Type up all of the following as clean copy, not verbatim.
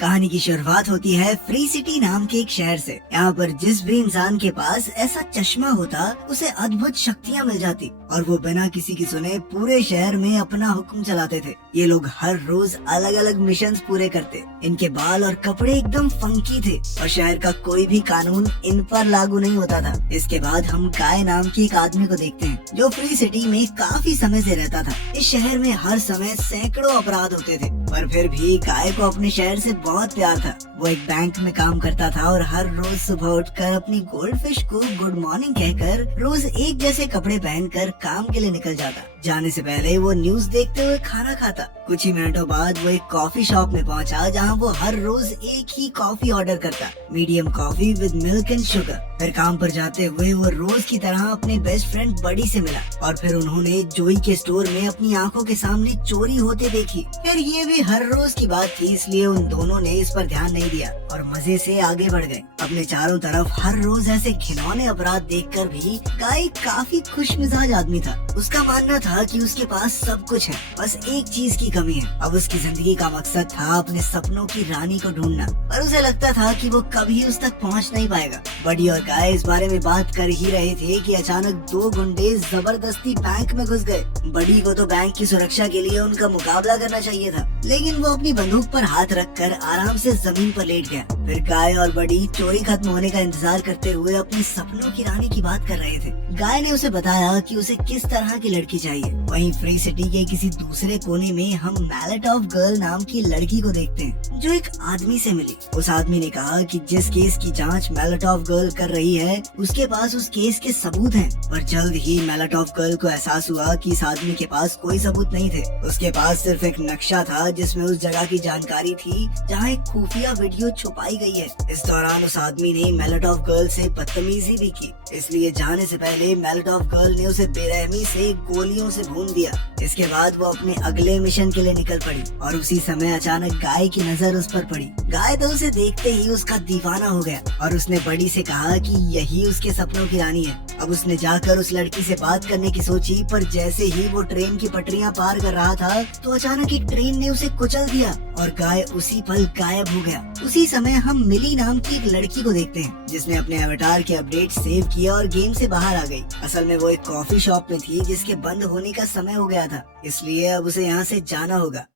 कहानी की शुरुआत होती है फ्री सिटी नाम के एक शहर से। यहाँ पर जिस भी इंसान के पास ऐसा चश्मा होता उसे अद्भुत शक्तियाँ मिल जाती और वो बिना किसी की सुने पूरे शहर में अपना हुक्म चलाते थे। ये लोग हर रोज अलग अलग मिशंस पूरे करते। इनके बाल और कपड़े एकदम फंकी थे और शहर का कोई भी कानून इन पर लागू नहीं होता था। इसके बाद हम गाय नाम के एक आदमी को देखते हैं जो फ्री सिटी में काफी समय से रहता था। इस शहर में हर समय सैकड़ों अपराध होते थे, पर फिर भी गाय को अपने शहर से बहुत प्यार था। वो एक बैंक में काम करता था और हर रोज सुबह उठकर अपनी गोल्ड फिश को गुड मॉर्निंग कहकर रोज एक जैसे कपड़े पहनकर काम के लिए निकल जाता। जाने से पहले वो न्यूज देखते हुए खाना खाता। कुछ ही मिनटों बाद वो एक कॉफी शॉप में पहुंचा जहां वो हर रोज एक ही कॉफी ऑर्डर करता, medium coffee with milk and sugar. फिर काम पर जाते हुए वो रोज की तरह अपने बेस्ट फ्रेंड बडी से मिला और फिर उन्होंने जोई के स्टोर में अपनी आंखों के सामने चोरी होते देखी। फिर ये भी हर रोज की बात थी, इसलिए उन दोनों ने इस पर ध्यान नहीं दिया और मजे से आगे बढ़ गए। अपने चारों तरफ हर रोज ऐसे घिनौने अपराध देखकर भी गाय काफी खुश मिजाज आदमी था। उसका मानना था कि उसके पास सब कुछ है, बस एक चीज की कमी है। अब उसकी जिंदगी का मकसद था अपने सपनों की रानी को ढूंढना, पर उसे लगता था कि वो कभी उस तक पहुंच नहीं पाएगा। बडी और गाय इस बारे में बात कर ही रहे थे कि अचानक दो गुंडे जबरदस्ती बैंक में घुस गए। बडी को तो बैंक की सुरक्षा के लिए उनका मुकाबला करना चाहिए था, लेकिन वो अपनी बंदूक पर हाथ रखकर आराम से जमीन पर लेट गया। फिर गाय और बडी चोरी खत्म होने का इंतजार करते हुए अपने सपनों की रानी की बात कर रहे थे। गाय ने उसे बताया कि उसे किस तरह की लड़की चाहिए। वहीं फ्री सिटी के किसी दूसरे कोने में हम मैलेट ऑफ गर्ल नाम की लड़की को देखते हैं जो एक आदमी से मिली। उस आदमी ने कहा कि जिस केस की जांच मैलेट ऑफ गर्ल कर रही है उसके पास उस केस के सबूत हैं। पर जल्द ही मैलेट ऑफ गर्ल को एहसास हुआ कि इस आदमी के पास कोई सबूत नहीं थे। उसके पास सिर्फ एक नक्शा था जिसमें उस जगह की जानकारी थी जहाँ एक खुफिया वीडियो छुपाई गई है। इस दौरान उस आदमी ने मैलेट ऑफ गर्ल से बदतमीजी भी की, इसलिए जाने से पहले मैलेट ऑफ गर्ल ने उसे बेरहमी से गोलियों से भून दिया। इसके बाद वो अपने अगले मिशन के लिए निकल पड़ी और उसी समय अचानक गाय की नजर उस पर पड़ी। गाय तो उसे देखते ही उसका दीवाना हो गया और उसने बड़ी से कहा कि यही उसके सपनों की रानी है। अब उसने जाकर उस लड़की से बात करने की सोची, पर जैसे ही वो ट्रेन की पटरियां पार कर रहा था तो अचानक एक ट्रेन ने उसे कुचल दिया और गाय उसी पल गायब हो गया। उसी समय हम मिली नाम की एक लड़की को देखते हैं जिसने अपने अवतार के अपडेट सेव किया और गेम से बाहर आ गई। असल में वो एक कॉफी शॉप में थी जिसके बंद होने का समय हो गया था, इसलिए अब उसे यहाँ से जाना होगा।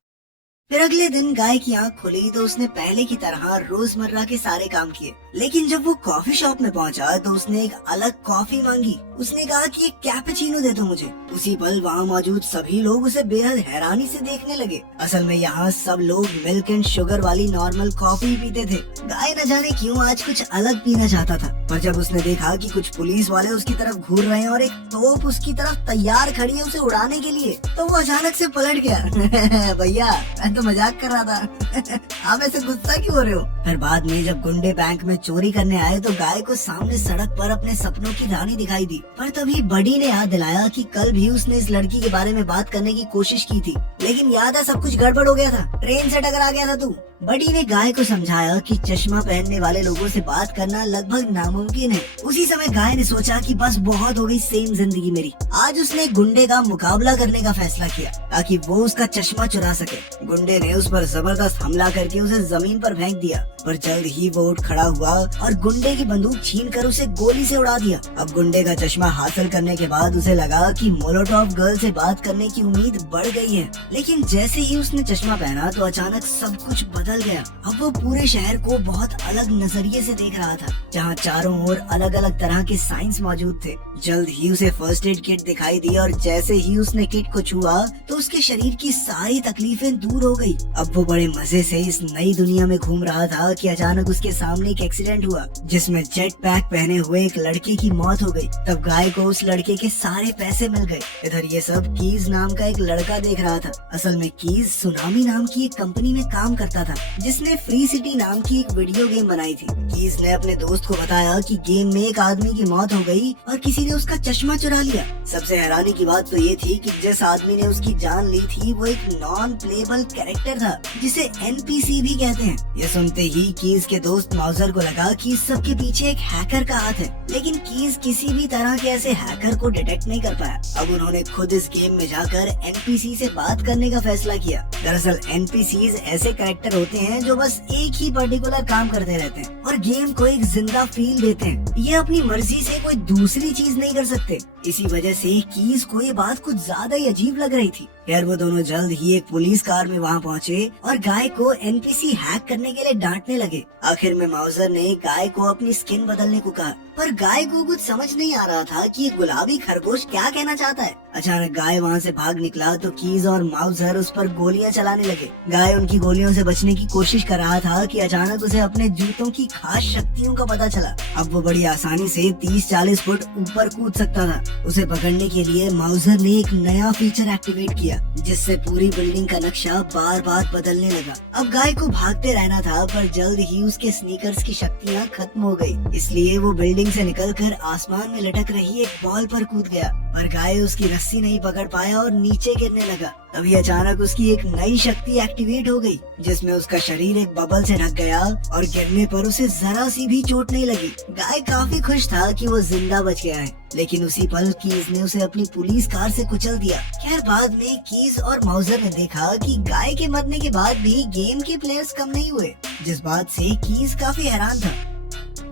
फिर अगले दिन गाय की आंख खुली तो उसने पहले की तरह रोजमर्रा के सारे काम किए, लेकिन जब वो कॉफी शॉप में पहुंचा तो उसने एक अलग कॉफी मांगी। उसने कहा कि एक कैपेचिनो दे दो मुझे। उसी पल वहाँ मौजूद सभी लोग उसे बेहद हैरानी से देखने लगे। असल में यहाँ सब लोग मिल्क एंड शुगर वाली नॉर्मल कॉफी पीते थे। गाय न जाने क्यों आज कुछ अलग पीना चाहता था, पर जब उसने देखा कि कुछ पुलिस वाले उसकी तरफ घूर रहे हैं और एक तोप उसकी तरफ तैयार खड़ी है उसे उड़ाने के लिए, तो वो अचानक से पलट गया। भैया मैं तो मजाक कर रहा था। आप ऐसे गुस्सा क्यों हो रहे हो? फिर बाद में जब गुंडे बैंक में चोरी करने आए तो गाय को सामने सड़क पर अपने सपनों की रानी दिखाई दी। पर तभी बडी ने याद दिलाया कि कल भी उसने इस लड़की के बारे में बात करने की कोशिश की थी, लेकिन याद है सब कुछ गड़बड़ हो गया था, ट्रेन से टकरा गया था तू। बडी ने गाय को समझाया कि चश्मा पहनने वाले लोगों से बात करना लगभग नामुमकिन है। उसी समय गाय ने सोचा कि बस बहुत हो गई सेम जिंदगी मेरी। आज उसने गुंडे का मुकाबला करने का फैसला किया ताकि वो उसका चश्मा चुरा सके। गुंडे ने उस पर जबरदस्त हमला करके उसे जमीन पर फेंक दिया, पर जल्द ही वो उठ खड़ा हुआ और गुंडे की बंदूक छीनकर उसे गोली से उड़ा दिया। अब गुंडे का चश्मा हासिल करने के बाद उसे लगा कि मोलोटॉव गर्ल से बात करने की उम्मीद बढ़ गई है, लेकिन जैसे ही उसने चश्मा पहना तो अचानक सब कुछ बदल गया। अब वो पूरे शहर को बहुत अलग नजरिए से देख रहा था, जहाँ चारों ओर अलग अलग तरह के साइंस मौजूद थे। जल्द ही उसे फर्स्ट एड किट दिखाई दी और जैसे ही उसने किट को छुआ तो उसके शरीर की सारी तकलीफें दूर हो गई। अब वो बड़े मजे से इस नई दुनिया में घूम रहा था कि अचानक उसके सामने एक एक्सीडेंट हुआ जिसमें जेट पैक पहने हुए एक लड़के की मौत हो गई। तब गाय को उस लड़के के सारे पैसे मिल गए। इधर ये सब कीज नाम का एक लड़का देख रहा था। असल में कीज सुनामी नाम की एक कंपनी में काम करता था जिसने फ्री सिटी नाम की एक वीडियो गेम बनाई थी। कीज ने अपने दोस्त को बताया कि गेम में एक आदमी की मौत हो गई और किसी ने उसका चश्मा चुरा लिया। सबसे हैरानी की बात तो ये थी कि जिस आदमी ने उसकी जान ली थी वो एक नॉन प्लेबल कैरेक्टर था जिसे NPC भी कहते हैं। ये सुनते ही तभी कीज के दोस्त माउजर को लगा कि इस सब के पीछे एक हैकर का हाथ है, लेकिन कीज किसी भी तरह के ऐसे हैकर को डिटेक्ट नहीं कर पाया। अब उन्होंने खुद इस गेम में जाकर एनपीसी से बात करने का फैसला किया। दरअसल एनपीसीज ऐसे कैरेक्टर होते हैं जो बस एक ही पर्टिकुलर काम करते रहते हैं और गेम को एक जिंदा फील देते हैं। ये अपनी मर्जी से कोई दूसरी चीज नहीं कर सकते। इसी वजह से कीज को ये बात कुछ ज्यादा ही अजीब लग रही थी। खैर वो दोनों जल्द ही एक पुलिस कार में वहाँ पहुँचे और गाय को एनपीसी हैक करने के लिए डांटने लगे। आखिर में माउजर ने गाय को अपनी स्किन बदलने को कहा, पर गाय को कुछ समझ नहीं आ रहा था कि ये गुलाबी खरगोश क्या कहना चाहता है। अचानक गाय वहाँ से भाग निकला तो कीज और माउजर उस पर गोलियां चलाने लगे। गाय उनकी गोलियों से बचने की कोशिश कर रहा था कि अचानक उसे अपने जूतों की खास शक्तियों का पता चला। अब वो बड़ी आसानी से 30-40 फुट ऊपर कूद सकता था। उसे पकड़ने के लिए माउजर ने एक नया फीचर एक्टिवेट किया, जिससे पूरी बिल्डिंग का नक्शा बार बार बदलने लगा। अब गाय को भागते रहना था, पर जल्द ही उसके स्नीकर्स की शक्तियाँ खत्म हो गयी, इसलिए वो बिल्डिंग से निकलकर आसमान में लटक रही एक बॉल पर कूद गया, पर गाय उसकी रस्सी नहीं पकड़ पाया और नीचे गिरने लगा। तभी अचानक उसकी एक नई शक्ति एक्टिवेट हो गई, जिसमें उसका शरीर एक बबल से ढक गया और गिरने पर उसे जरा सी भी चोट नहीं लगी। गाय काफी खुश था कि वो जिंदा बच गया है, लेकिन उसी पल कीज ने उसे अपनी पुलिस कार से कुचल दिया। खैर बाद में कीज और माउजर ने देखा कि गाय के मरने के बाद भी गेम के प्लेयर्स कम नहीं हुए, जिस बात से कीज काफी हैरान था।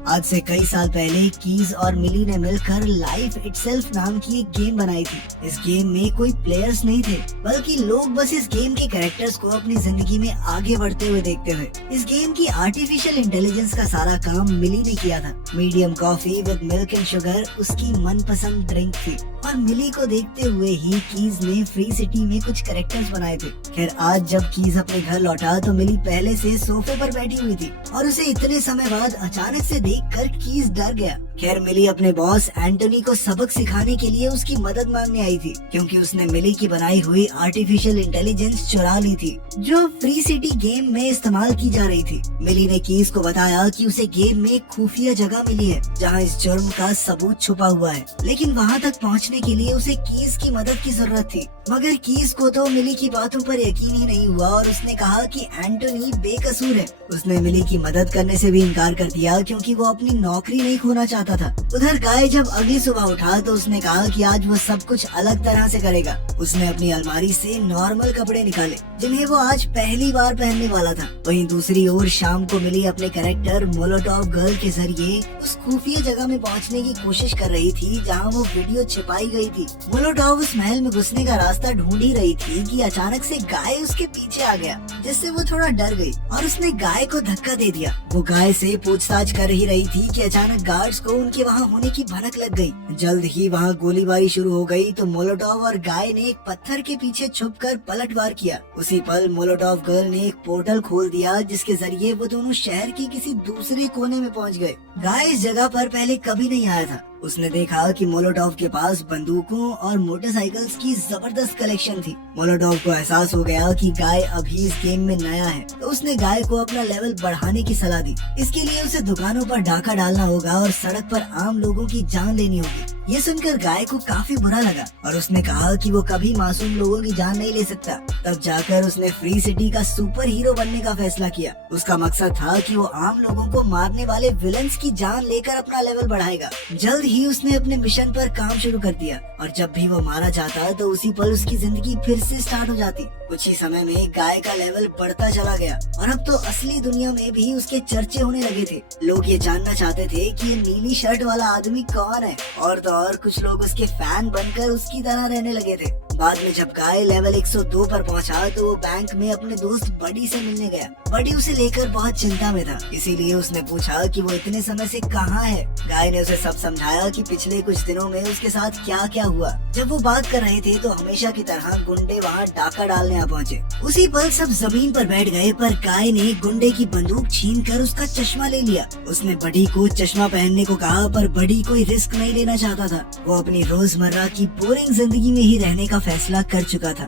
आज से कई साल पहले कीज और मिली ने मिलकर लाइफ इटसेल्फ नाम की एक गेम बनाई थी। इस गेम में कोई प्लेयर्स नहीं थे, बल्कि लोग बस इस गेम के कैरेक्टर्स को अपनी जिंदगी में आगे बढ़ते हुए देखते हुए। इस गेम की आर्टिफिशियल इंटेलिजेंस का सारा काम मिली ने किया था। Medium coffee with milk and sugar उसकी मनपसंद ड्रिंक थी और मिली को देखते हुए ही कीज ने फ्री सिटी में कुछ कैरेक्टर्स बनाए थे। खैर आज जब कीज अपने घर लौटा तो मिली पहले से सोफे पर बैठी हुई थी और उसे इतने समय बाद अचानक से देखकर कीज डर गया। खैर मिली अपने बॉस एंटोनी को सबक सिखाने के लिए उसकी मदद मांगने आई थी, क्योंकि उसने मिली की बनाई हुई आर्टिफिशियल इंटेलिजेंस चुरा ली थी, जो फ्री सिटी गेम में इस्तेमाल की जा रही थी। मिली ने कीज को बताया कि उसे गेम में एक खुफिया जगह मिली है जहां इस जुर्म का सबूत छुपा हुआ है, लेकिन वहां तक पहुंचने के लिए उसे कीज की मदद की जरूरत थी। मगर कीज को तो मिली की बातों पर यकीन ही नहीं हुआ और उसने कहा कि एंटोनी बेकसूर है। उसने मिली की मदद करने से भी इनकार कर दिया, क्योंकि वो अपनी नौकरी नहीं खोना चाहता था। उधर गाय जब अगली सुबह उठा तो उसने कहा कि आज वो सब कुछ अलग तरह से करेगा। उसने अपनी अलमारी से नॉर्मल कपड़े निकाले, जिन्हें वो आज पहली बार पहनने वाला था। वहीं दूसरी ओर शाम को मिली अपने कैरेक्टर मोलोटॉव गर्ल के जरिए उस खुफिया जगह में पहुंचने की कोशिश कर रही थी जहां वो वीडियो छिपाई गई थी। मोलोटॉव उस महल में घुसने का रास्ता ढूंढ ही रही थी कि अचानक से गाय उसके पीछे आ गया, जिससे वो थोड़ा डर गई और उसने गाय को धक्का दे दिया। वो गाय से पूछताछ कर ही रही थी कि अचानक गार्ड्स को उनके वहाँ होने की भनक लग गई। जल्द ही वहाँ गोलीबारी शुरू हो गई तो मोलोटॉव और गाय ने एक पत्थर के पीछे छुपकर पलटवार किया। उसी पल मोलोटॉव गर्ल ने एक पोर्टल खोल दिया, जिसके जरिए वो दोनों शहर के किसी दूसरे कोने में पहुँच गए। गाय इस जगह पर पहले कभी नहीं आया था। उसने देखा कि मोलोटॉव के पास बंदूकों और मोटरसाइकिल्स की जबरदस्त कलेक्शन थी। मोलोटॉव को एहसास हो गया कि गाय अभी इस गेम में नया है, तो उसने गाय को अपना लेवल बढ़ाने की सलाह दी। इसके लिए उसे दुकानों पर डाका डालना होगा और सड़क पर आम लोगों की जान लेनी होगी। ये सुनकर गाय को काफी बुरा लगा और उसने कहा कि वो कभी मासूम लोगों की जान नहीं ले सकता। तब जाकर उसने फ्री सिटी का सुपर हीरो बनने का फैसला किया। उसका मकसद था कि वो आम लोगों को मारने वाले विलन्स की जान लेकर अपना लेवल बढ़ाएगा। जल्द ही उसने अपने मिशन पर काम शुरू कर दिया और जब भी वो मारा जाता तो उसी पल उसकी जिंदगी फिर से स्टार्ट हो जाती। कुछ ही समय में गाय का लेवल बढ़ता चला गया और अब तो असली दुनिया में भी उसके चर्चे होने लगे थे। लोग ये जानना चाहते थे कि ये नीली शर्ट वाला आदमी कौन है, और तो और कुछ लोग उसके फैन बनकर उसकी तरह रहने लगे थे। बाद में जब गाय लेवल 102 पर पहुंचा तो वो बैंक में अपने दोस्त बडी से मिलने गया। बडी उसे लेकर बहुत चिंता में था, इसीलिए उसने पूछा कि वो इतने समय से कहाँ है। गाय ने उसे सब समझाया कि पिछले कुछ दिनों में उसके साथ क्या क्या हुआ। जब वो बात कर रहे थे तो हमेशा की तरह गुंडे वहाँ डाका डालने आ पहुँचे। उसी पल सब जमीन पर बैठ गए, पर गाय ने गुंडे की बंदूक छीनकर उसका चश्मा ले लिया। उसने बडी को चश्मा पहनने को कहा, पर बडी कोई रिस्क नहीं लेना चाहता था। वो अपनी रोजमर्रा की बोरिंग जिंदगी में ही रहने का फैसला कर चुका था।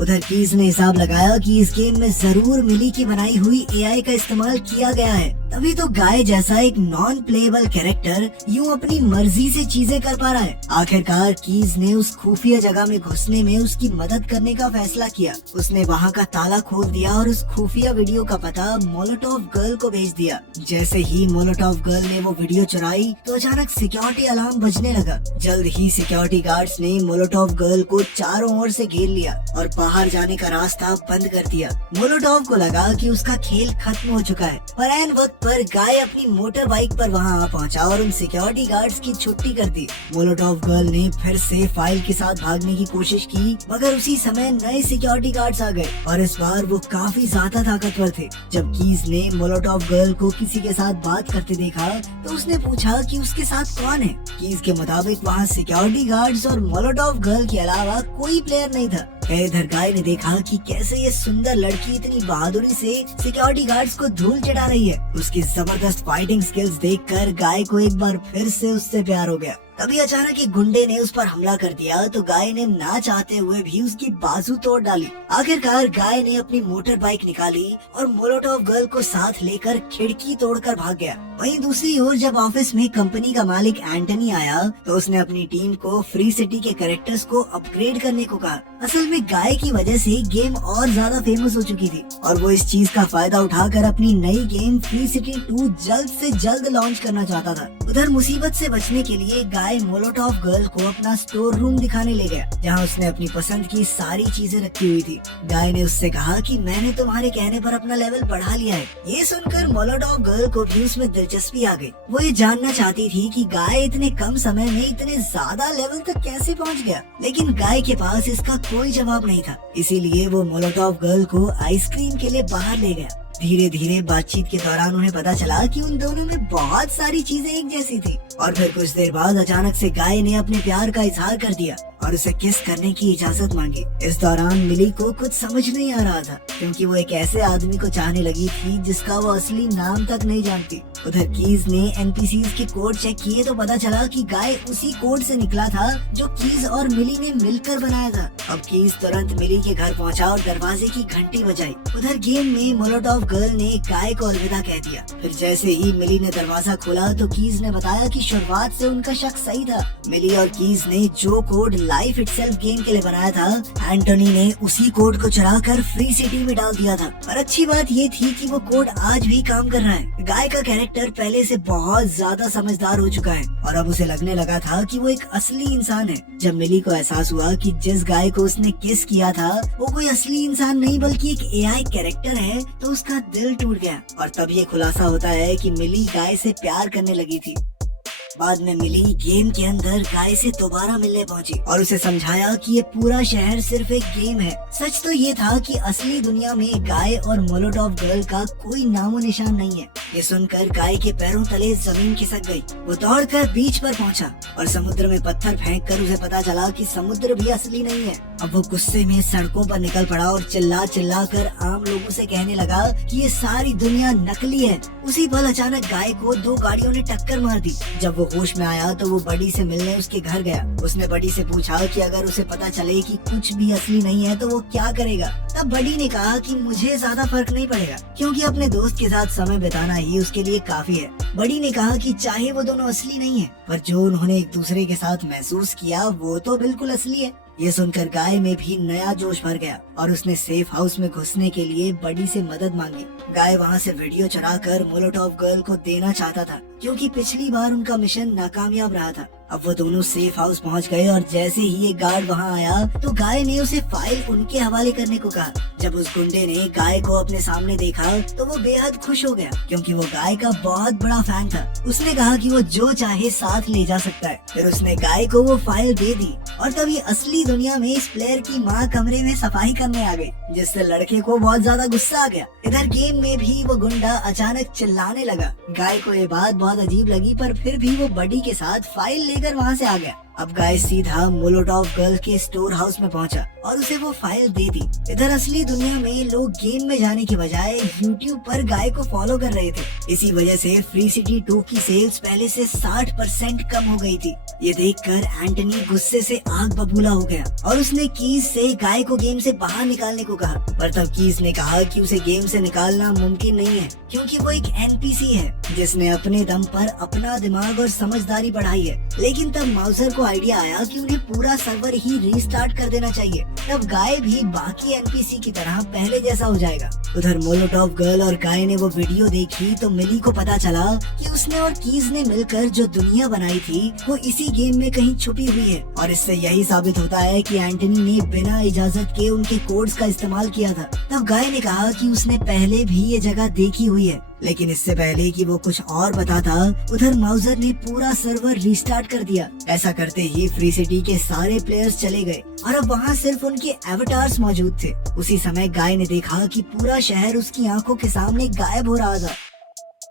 उधर कीज ने हिसाब लगाया कि इस गेम में जरूर मिली की बनाई हुई एआई का इस्तेमाल किया गया है, तभी तो गाय जैसा एक नॉन प्लेएबल कैरेक्टर यूं अपनी मर्जी से चीजें कर पा रहा है। आखिरकार कीज ने उस खुफिया जगह में घुसने में उसकी मदद करने का फैसला किया। उसने वहाँ का ताला खोल दिया और उस खुफिया वीडियो का पता मोलोटोव गर्ल को भेज दिया। जैसे ही मोलोटोव गर्ल ने वो वीडियो चुराई तो अचानक सिक्योरिटी अलार्म बजने लगा। जल्द ही सिक्योरिटी गार्ड्स ने मोलोटोव गर्ल को चारों ओर से घेर लिया और बाहर जाने का रास्ता बंद कर दिया। मोलोटोव को लगा कि उसका खेल खत्म हो चुका है, पर ऐन वक्त पर गाय अपनी मोटर बाइक पर वहाँ आ पहुँचा और उन सिक्योरिटी गार्ड्स की छुट्टी कर दी। मोलोटोव गर्ल ने फिर से फाइल के साथ भागने की कोशिश की, मगर उसी समय नए सिक्योरिटी गार्ड्स आ गए और इस बार वो काफी ज्यादा ताकतवर थे। जब कीज ने मोलोटोव गर्ल को किसी के साथ बात करते देखा तो उसने पूछा कि उसके साथ कौन है। कीज के मुताबिक वहाँ सिक्योरिटी गार्ड्स और मोलोटोव गर्ल के अलावा कोई प्लेयर नहीं था। इधर गाय ने देखा कि कैसे ये सुंदर लड़की इतनी बहादुरी से सिक्योरिटी गार्ड्स को धूल चढ़ा रही है। उसकी जबरदस्त फाइटिंग स्किल्स देखकर गाय को एक बार फिर से उससे प्यार हो गया। तभी अचानक एक गुंडे ने उस पर हमला कर दिया तो गाय ने ना चाहते हुए भी उसकी बाजू तोड़ डाली। आखिरकार गाय ने अपनी मोटर बाइक निकाली और मोलोटोव गर्ल को साथ लेकर खिड़की तोड़कर भाग गया। वहीं दूसरी ओर जब ऑफिस में कंपनी का मालिक एंटनी आया तो उसने अपनी टीम को फ्री सिटी के कैरेक्टर्स को अपग्रेड करने को कहा। असल में गाय की वजह से गेम और ज्यादा फेमस हो चुकी थी और वो इस चीज का फायदा उठाकर अपनी नई गेम फ्री सिटी 2 जल्द से जल्द लॉन्च करना चाहता था। उधर मुसीबत से बचने के लिए गाय मोलोटोव गर्ल को अपना स्टोर रूम दिखाने ले गया, जहाँ उसने अपनी पसंद की सारी चीजें रखी हुई थी। गाय ने उससे कहा कि मैंने तुम्हारे कहने पर अपना लेवल बढ़ा लिया है। ये सुनकर मोलोटोव गर्ल को भी उसमें दिलचस्पी आ गई। वो ये जानना चाहती थी कि गाय इतने कम समय में इतने ज्यादा लेवल तक कैसे पहुँच गया, लेकिन गाय के पास इसका कोई जवाब नहीं था। इसीलिए वो मोलोटोव गर्ल को आइसक्रीम के लिए बाहर ले गया। धीरे धीरे बातचीत के दौरान उन्हें पता चला कि उन दोनों में बहुत सारी चीजें एक जैसी थी और फिर कुछ देर बाद अचानक से गाय ने अपने प्यार का इजहार कर दिया और उसे किस करने की इजाजत मांगी। इस दौरान मिली को कुछ समझ नहीं आ रहा था क्योंकि वो एक ऐसे आदमी को चाहने लगी थी जिसका वो असली नाम तक नहीं जानती। उधर कीज ने एनपीसीज के कोड चेक किए तो पता चला कि गाय उसी कोड से निकला था जो कीज और मिली ने मिलकर बनाया था। अब कीज तुरंत मिली के घर पहुंचा और दरवाजे की घंटी बजाई। उधर गेम में मोलोटोव गर्ल ने गाय को अलविदा कह दिया। फिर जैसे ही मिली ने दरवाजा खोला तो कीज ने बताया कि शुरुआत से उनका शक सही था। मिली और कीज ने जो कोड लाइफ इटसेल्फ गेम के लिए बनाया था, एंटोनी ने उसी कोड को चलाकर फ्री सिटी में डाल दिया था। पर अच्छी बात ये थी कि वो कोड आज भी काम कर रहा है। गाय का कैरेक्टर पहले से बहुत ज्यादा समझदार हो चुका है और अब उसे लगने लगा था कि वो एक असली इंसान है। जब मिली को एहसास हुआ कि जिस गाय को उसने किस किया था वो कोई असली इंसान नहीं बल्कि एक एआई कैरेक्टर है तो उसका दिल टूट गया। और तब ये खुलासा होता है कि मिली गाय से प्यार करने लगी थी। बाद में मिली गेम के अंदर गाय से दोबारा मिलने पहुंची और उसे समझाया कि ये पूरा शहर सिर्फ एक गेम है। सच तो ये था कि असली दुनिया में गाय और मोलोटोव गर्ल का कोई नामो निशान नहीं है। ये सुनकर गाय के पैरों तले जमीन खिसक गई। वो दौड़कर बीच पर पहुंचा और समुद्र में पत्थर फेंककर उसे पता चला कि समुद्र भी असली नहीं है। अब वो गुस्से में सड़कों पर निकल पड़ा और चिल्ला चिल्ला कर आम लोगों से कहने लगा कि ये सारी दुनिया नकली है। उसी पल अचानक गाय को 2 गाड़ियों ने टक्कर मार दी। जब वो होश में आया तो वो बड़ी से मिलने उसके घर गया। उसने बड़ी से पूछा कि अगर उसे पता चले कि कुछ भी असली नहीं है तो वो क्या करेगा। तब बड़ी ने कहा कि मुझे ज्यादा फर्क नहीं पड़ेगा क्योंकि अपने दोस्त के साथ समय बिताना ही उसके लिए काफी है। बड़ी ने कहा कि चाहे वो दोनों असली नहीं है पर जो उन्होंने एक दूसरे के साथ महसूस किया वो तो बिल्कुल असली है। ये सुनकर गाय में भी नया जोश भर गया और उसने सेफ हाउस में घुसने के लिए बड़ी से मदद मांगी। गाय वहाँ से वीडियो चुराकर मोलोटोव गर्ल को देना चाहता था क्योंकि पिछली बार उनका मिशन नाकामयाब रहा था। अब वो दोनों सेफ हाउस पहुंच गए और जैसे ही एक गार्ड वहां आया तो गाय ने उसे फाइल उनके हवाले करने को कहा। जब उस गुंडे ने गाय को अपने सामने देखा तो वो बेहद खुश हो गया क्योंकि वो गाय का बहुत बड़ा फैन था। उसने कहा कि वो जो चाहे साथ ले जा सकता है। फिर उसने गाय को वो फाइल दे दी और तभी असली दुनिया में इस प्लेयर की माँ कमरे में सफाई करने आ गई जिससे लड़के को बहुत ज्यादा गुस्सा आ गया। इधर गेम में भी वो गुंडा अचानक चिल्लाने लगा। गाय को ये बात बहुत अजीब लगी पर फिर भी वो बडी के साथ फाइल लेकर वहाँ से आ गया। अब गाय सीधा मोलोटोव गर्ल के स्टोर हाउस में पहुंचा और उसे वो फाइल दे दी। इधर असली दुनिया में लोग गेम में जाने के बजाय यूट्यूब पर गाय को फॉलो कर रहे थे। इसी वजह से फ्री सिटी 2 की सेल्स पहले से 60% कम हो गई थी। ये देखकर एंटनी गुस्से से आग बबूला हो गया और उसने कीज से गाय को गेम से बाहर निकालने को कहा। पर तब कीज ने कहा कि उसे गेम से निकालना मुमकिन नहीं है, क्योंकि वो एक एनपीसी है जिसने अपने दम पर अपना दिमाग और समझदारी बढ़ाई है। लेकिन तब माउसर को आइडिया आया कि उन्हें पूरा सर्वर ही रीस्टार्ट कर देना चाहिए। तब गाय भी बाकी एनपीसी की तरह पहले जैसा हो जाएगा। उधर मोलोटॉव गर्ल और गाय ने वो वीडियो देखी तो मिली को पता चला कि उसने और कीज ने मिलकर जो दुनिया बनाई थी वो इसी गेम में कहीं छुपी हुई है। और इससे यही साबित होता है कि एंटनी ने बिना इजाजत के उनके कोड्स का इस्तेमाल किया था। तब गाय ने कहा कि उसने पहले भी ये जगह देखी हुई है, लेकिन इससे पहले कि वो कुछ और बताता, उधर माउजर ने पूरा सर्वर रीस्टार्ट कर दिया। ऐसा करते ही फ्री सिटी के सारे प्लेयर्स चले गए और अब वहाँ सिर्फ उनके एवटार्स मौजूद थे। उसी समय गाय ने देखा कि पूरा शहर उसकी आंखों के सामने गायब हो रहा था।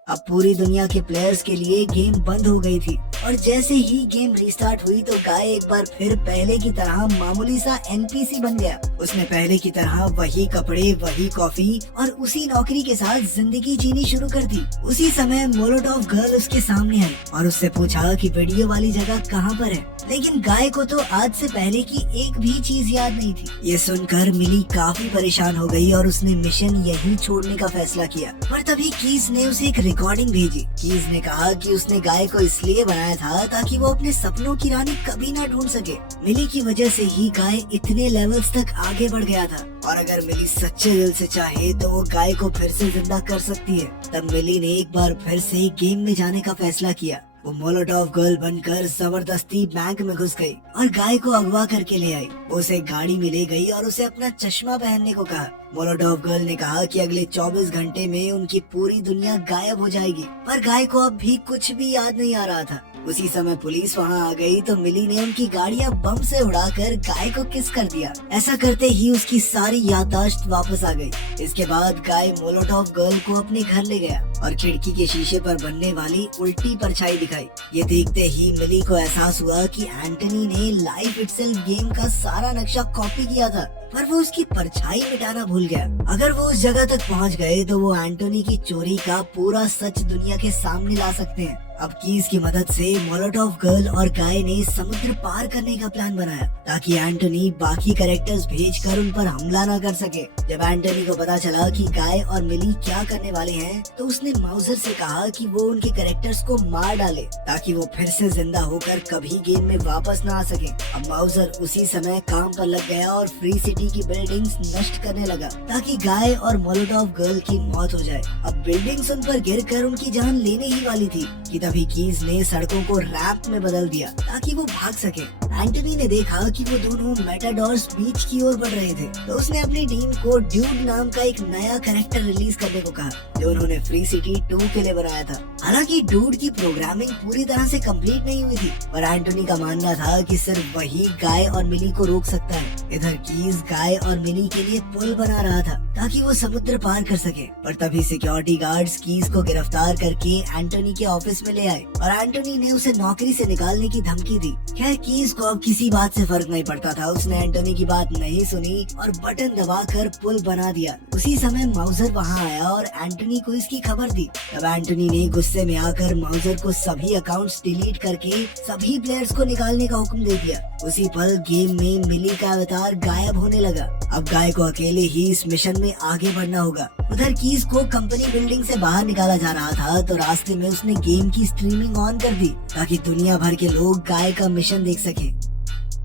अब पूरी दुनिया के प्लेयर्स के लिए गेम बंद हो गई थी और जैसे ही गेम रीस्टार्ट हुई तो गाय एक बार फिर पहले की तरह मामूली सा एनपीसी बन गया। उसने पहले की तरह वही कपड़े, वही कॉफी और उसी नौकरी के साथ जिंदगी जीनी शुरू कर दी। उसी समय मोलोटॉव गर्ल उसके सामने आई और उससे पूछा कि वीडियो वाली जगह कहाँ पर है। लेकिन गाय को तो आज से पहले की एक भी चीज याद नहीं थी। ये सुनकर मिली काफी परेशान हो गई और उसने मिशन यही छोड़ने का फैसला किया। पर तभी कीज ने उसे एक रिकॉर्डिंग भेजी। कीज ने कहा कि उसने गाय को इसलिए बनाया था ताकि वो अपने सपनों की रानी कभी ना ढूंढ सके। मिली की वजह से ही गाय इतने लेवल्स तक आगे बढ़ गया था और अगर मिली सच्चे दिल से चाहे तो वो गाय को फिर से जिंदा कर सकती है। तब मिली ने एक बार फिर से गेम में जाने का फैसला किया। वो मोलोटॉव गर्ल बनकर जबरदस्ती बैंक में घुस गई और गाय को अगवा करके ले आई। वो उसे गाड़ी में ले गई और उसे अपना चश्मा पहनने को कहा। मोलोटॉव गर्ल ने कहा कि अगले 24 घंटे में उनकी पूरी दुनिया गायब हो जाएगी, पर गाय को अब भी कुछ भी याद नहीं आ रहा था। उसी समय पुलिस वहाँ आ गई तो मिली ने उनकी गाड़ियाँ बम से उड़ाकर गाय को किस कर दिया। ऐसा करते ही उसकी सारी याददाश्त वापस आ गई। इसके बाद गाय मोलोटॉव गर्ल को अपने घर ले गया और खिड़की के शीशे पर बनने वाली उल्टी परछाई दिखाई। ये देखते ही मिली को एहसास हुआ कि एंटनी ने लाइफ इटसेल्फ गेम का सारा नक्शा कॉपी किया था, पर वो उसकी परछाई मिटाना भूल गया। अगर वो उस जगह तक पहुंच गए तो वो एंटोनी की चोरी का पूरा सच दुनिया के सामने ला सकते हैं। अब कीज की मदद से मोलोटॉव गर्ल और गाय ने समुद्र पार करने का प्लान बनाया ताकि एंटोनी बाकी कैरेक्टर्स भेजकर उन पर हमला न कर सके। जब एंटोनी को पता चला कि गाय और मिली क्या करने वाले हैं तो उसने माउजर से कहा कि वो उनके कैरेक्टर्स को मार डाले ताकि वो फिर से जिंदा होकर कभी गेम में वापस न आ सके। अब माउजर उसी समय काम पर लग गया और फ्री सिटी की बिल्डिंग्स नष्ट करने लगा ताकि गाय और मोलोटॉव गर्ल की मौत हो जाए। अब बिल्डिंग्स उन पर गिरकर उनकी जान लेने ही वाली थी कि तभी कीज ने सड़कों को रैंप में बदल दिया ताकि वो भाग सके। एंटनी ने देखा कि वो दोनों मेटाडॉर्स बीच की ओर बढ़ रहे थे तो उसने अपनी टीम को ड्यूड नाम का एक नया कैरेक्टर रिलीज करने को कहा जो उन्होंने फ्री सिटी 2 के लिए बनाया था। हालांकि ड्यूड की प्रोग्रामिंग पूरी तरह से कंप्लीट नहीं हुई थी, पर एंटनी का मानना था कि सिर्फ वही गाय और मिली को रोक सकता है। इधर कीज गाय और मिली के लिए पुल बना रहा था ताकि वो समुद्र पार कर सके, पर तभी सिक्योरिटी गार्ड्स कीज को गिरफ्तार करके एंटनी के ऑफिस में ले आए और एंटनी ने उसे नौकरी से निकालने की धमकी दी। खैर कीज को अब किसी बात से फर्क नहीं पड़ता था। उसने एंटनी की बात नहीं सुनी और बटन दबाकर पुल बना दिया। उसी समय माउजर वहाँ आया और एंटनी को इसकी खबर दी। तब एंटनी ने गुस्से में आकर माउजर को सभी अकाउंट्स डिलीट करके सभी प्लेयर्स को निकालने का हुक्म दे दिया। उसी पल गेम में मिली का अवतार गायब होने लगा। अब गाय को अकेले ही इस मिशन में आगे बढ़ना होगा। उधर कीज को कंपनी बिल्डिंग से बाहर निकाला जा रहा था तो रास्ते में उसने गेम की स्ट्रीमिंग ऑन कर दी ताकि दुनिया भर के लोग गाय का मिशन देख सके।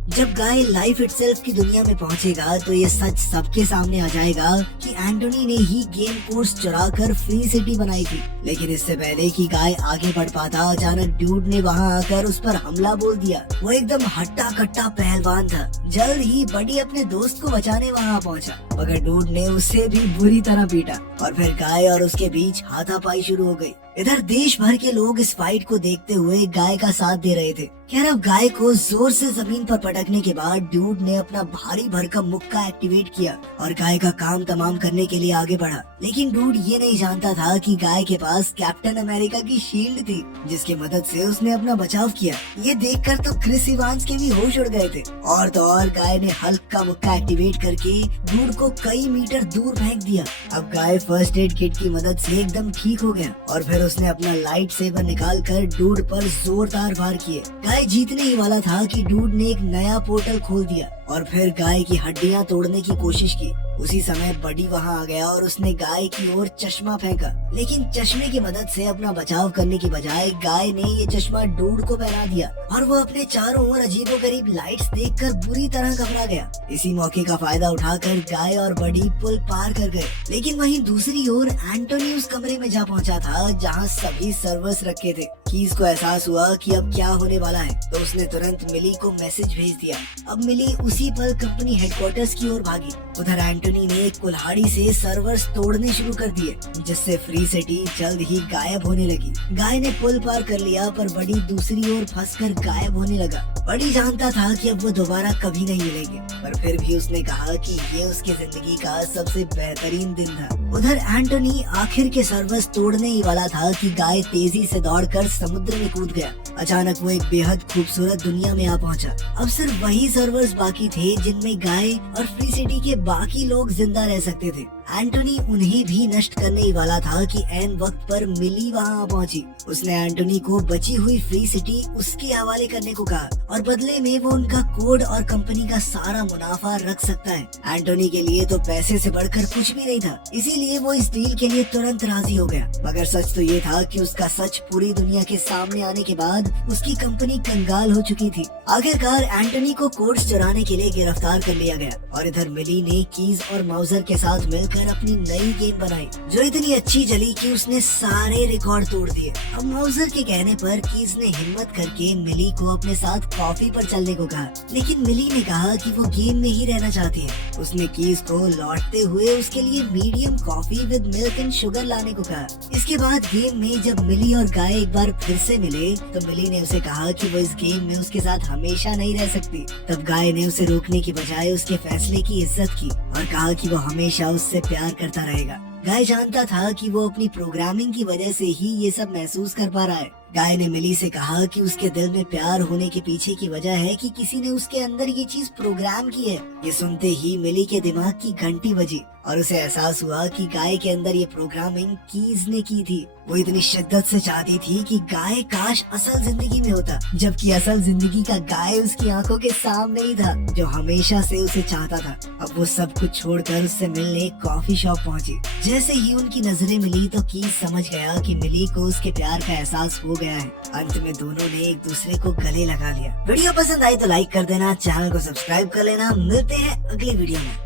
जब गाय लाइफ इटसेल्फ की दुनिया में पहुंचेगा तो ये सच सबके सामने आ जाएगा कि एंटनी ने ही गेम कोर्स चुराकर फ्री सिटी बनाई थी। लेकिन इससे पहले कि गाय आगे बढ़ पाता अचानक ड्यूड ने वहां आकर उस पर हमला बोल दिया। वो एकदम हट्टा कट्टा पहलवान था। जल्द ही बडी अपने दोस्त को बचाने वहां पहुंचा, मगर ड्यूड ने उसे भी बुरी तरह पीटा और फिर गाय और उसके बीच हाथापाई शुरू हो गई। इधर देश भर के लोग इस फाइट को देखते हुए गाय का साथ दे रहे थे। खैर अब गाय को जोर से जमीन पर पटकने के बाद ड्यूड ने अपना भारी भरकम मुक्का एक्टिवेट किया और गाय का काम तमाम करने के लिए आगे बढ़ा। लेकिन डूड ये नहीं जानता था कि गाय के पास कैप्टन अमेरिका की शील्ड थी, जिसकी मदद से उसने अपना बचाव किया। ये देखकर तो क्रिस इवांस के भी होश उड़ गए थे। और तो और गाय ने हल्क का मुक्का एक्टिवेट करके डूड को कई मीटर दूर फेंक दिया। अब गाय फर्स्ट एड किट की मदद से एकदम ठीक हो गया और फिर उसने अपना लाइट सेबर निकाल कर डूड पर जोरदार वार किए। गाय जीतने ही वाला था कि डूड ने एक नया पोर्टल खोल दिया और फिर गाय की हड्डियां तोड़ने की कोशिश की। उसी समय बडी वहां आ गया और उसने गाय की ओर चश्मा फेंका, लेकिन चश्मे की मदद से अपना बचाव करने की बजाय गाय ने ये चश्मा डूड को पहना दिया और वो अपने चारों ओर अजीबोगरीब लाइट्स देखकर बुरी तरह घबरा गया। इसी मौके का फायदा उठाकर गाय और बडी पुल पार कर गए, लेकिन वहीं दूसरी ओर एंटोनी उस कमरे में जा पहुंचा था जहां सभी सर्वर्स रखे थे। कीज को एहसास हुआ कि अब क्या होने वाला है, तो उसने तुरंत मिली को मैसेज भेज दिया। अब मिली उसी पल कंपनी हेडक्वार्टर्स की ओर भागी। उधर एंटोनी ने एक कुल्हाड़ी से सर्वर्स तोड़ने शुरू कर दिए, जिससे फ्री सिटी जल्द ही गायब होने लगी। गाय ने पुल पार कर लिया, पर बडी दूसरी ओर फंसकर गायब होने लगा। बडी जानता था कि अब वो दोबारा कभी नहीं मिलेंगे, पर फिर भी उसने कहा कि ये उसकी जिंदगी का सबसे बेहतरीन दिन था। उधर एंटोनी आखिर के सर्वर्स तोड़ने ही वाला था कि गाय तेजी से दौड़कर समुद्र में कूद गया। अचानक वो एक बेहद खूबसूरत दुनिया में आ पहुंचा। अब सिर्फ वही सर्वर्स बाकी थे जिनमें गाय और फ्री सिटी के बाकी लोग जिंदा रह सकते थे। एंटोनी उन्हें भी नष्ट करने ही वाला था कि ऐन वक्त पर मिली वहां पहुंची। उसने एंटोनी को बची हुई फ्री सिटी उसके हवाले करने को कहा और बदले में वो उनका कोड और कंपनी का सारा मुनाफा रख सकता है। एंटोनी के लिए तो पैसे से बढ़कर कुछ भी नहीं था, इसीलिए वो इस डील के लिए तुरंत राजी हो गया। मगर सच तो ये था कि उसका सच पूरी दुनिया के सामने आने के बाद उसकी कंपनी कंगाल हो चुकी थी। आखिरकार एंटोनी को कोड्स चुराने के लिए गिरफ्तार कर लिया गया और इधर मिली ने कीज और माउजर के साथ मिलकर अपनी नई गेम बनाई, जो इतनी अच्छी चली कि उसने सारे रिकॉर्ड तोड़ दिए। अब माउजर के कहने पर कीज ने हिम्मत करके मिली को अपने साथ कॉफी पर चलने को कहा, लेकिन मिली ने कहा कि वो गेम में ही रहना चाहती है। उसने कीज को लौटते हुए उसके लिए medium coffee with milk and sugar लाने को कहा। इसके बाद गेम में जब मिली और गाय एक बार फिर से मिले, तो मिली ने उसे कहा कि वो इस गेम में उसके साथ हमेशा नहीं रह सकती। तब गाय ने उसे रोकने की बजाय उसके फैसले की इज्जत की और कहा कि वो हमेशा उससे प्यार करता रहेगा। गाय जानता था कि वो अपनी प्रोग्रामिंग की वजह से ही ये सब महसूस कर पा रहा है। गाय ने मिली से कहा कि उसके दिल में प्यार होने के पीछे की वजह है कि किसी ने उसके अंदर ये चीज प्रोग्राम की है। ये सुनते ही मिली के दिमाग की घंटी बजी और उसे एहसास हुआ कि गाय के अंदर ये प्रोग्रामिंग कीज ने की थी। वो इतनी शिद्दत से चाहती थी कि गाय काश असल जिंदगी में होता, जबकि असल जिंदगी का गाय उसकी आंखों के सामने ही था, जो हमेशा से उसे चाहता था। अब वो सब कुछ छोड़कर उससे मिलने कॉफी शॉप पहुंची। जैसे ही उनकी नजरें मिली तो कीज समझ गया कि मिली को उसके प्यार का एहसास हो गया है। अंत में दोनों ने एक दूसरे को गले लगा लिया। वीडियो पसंद आई तो लाइक कर देना, चैनल को सब्सक्राइब कर लेना। मिलते हैं अगली वीडियो में।